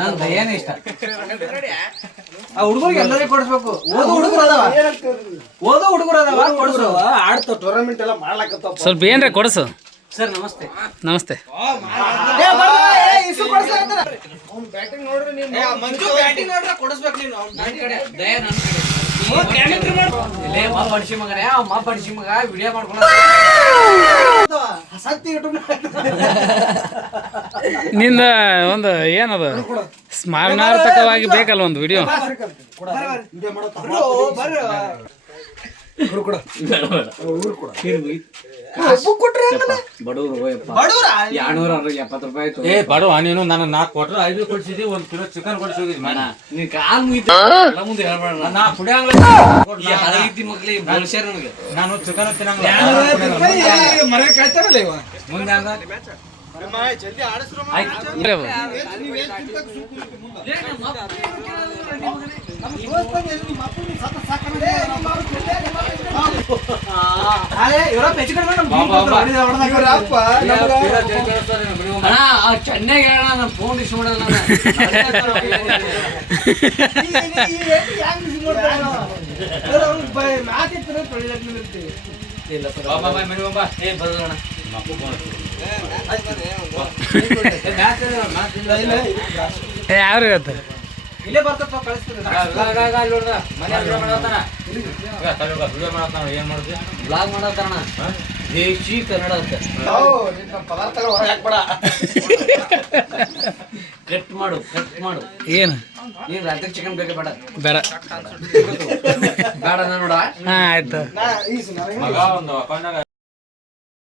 ನಂದು ಏನು ಇಷ್ಟ ಆ ಹುಡುಗರಿಗೆ ಎಲ್ಲರಿಗೂ ಕೊಡಿಸ್ಬೇಕು. ಓದೋ ಹುಡುಗರು ಅದಾವ ಕೊಡಿಸೋವ ಆಡ್ತಾವ ಟೂರ್ನಮೆಂಟ್ ಎಲ್ಲ ಮಾಡ್ಲಾಕತ್ತಾವ. ಸ್ವಲ್ಪ ಏನ್ರ ಕೊಡಿಸು ಸರ್. ನಮಸ್ತೆ. ನಮಸ್ತೆ. ಬ್ಯಾಟಿಂಗ್ ನೋಡ್ರಿ ನೀವು. ಮಂಜು ಬ್ಯಾಟಿಂಗ್ ನೋಡ್ರೆ ಕೊಡಿಸ್ಬೇಕು ನೀನು. ನನ್ನ ಕಡೆ ದಯ ನನ್ನ ಕಡೆ ಬಡಿಸಿ ಮಗನೇ ಬಡಿಸಿ ಮಗ ವಿಡಿಯೋ ಮಾಡ್ಕೊಂಡು ನಿಂದ ಒಂದು ಏನದು ಸ್ಮರಣಾರ್ಥಕವಾಗಿ ಬೇಕಲ್ಲ ಒಂದು ವಿಡಿಯೋ. ಬಡವ ನೀನು ನನ್ನ 4 ಕೊಟ್ರೆ 5 ಕೊಡ್ಸಿದ್ದಿ, 1 ಕಿಲೋ ಚಿಕನ್ ಕೊಡ್ಸಿ ಹೋಗಿದ್ ನೀನ್ ಕಾಲ್ ಮುಗಿತ ಮುಂದೆ ಹೇಳ್ಬೇಡ. ನಾ ಕುಡಿಯಂಗ್ಲ ಮಕ್ಳಿಗೆ ಬೆಳ್ಸ್ಯಾರ ನನಗೆ. ನಾನು ಚಿಕನ್ ತಿನ್ನಂಗ ಮುಂದೆ ಚೆನ್ನಾಗಿ ಹೇಳ ನಾನು ಫೋನ್ ಇಸ್ ಮಾಡಲ್ಲ. ಯಾರು ಹೇಳ್ತಾರೆ ಇಲ್ಲೇ ಬರ್ತಾವ ಕಳಿಸ್ತಾರೆ. ಏನ್ ಮಾಡುತ್ತೆ ಬ್ಲಾಗ್ ಮಾಡತ್ತಾನ ದೇಶಿ ಕನ್ನಡ ಅಂತ ಪದಾರ್ಥಗಳು ಹೊರ ಹಾಕ್ಬೇಡ. ಕಟ್ ಮಾಡು ಏನು ನೀನ್ ರಾತ್ರಿ ಚಿಕನ್ ಬೇಡ ಬೇಡ ಬೇಡ ಬೇಡ ನೋಡ. ಹಾ ಆಯ್ತು. ಮಗ ಒಂದು ಅಕೌಂಟ್ನಾಗ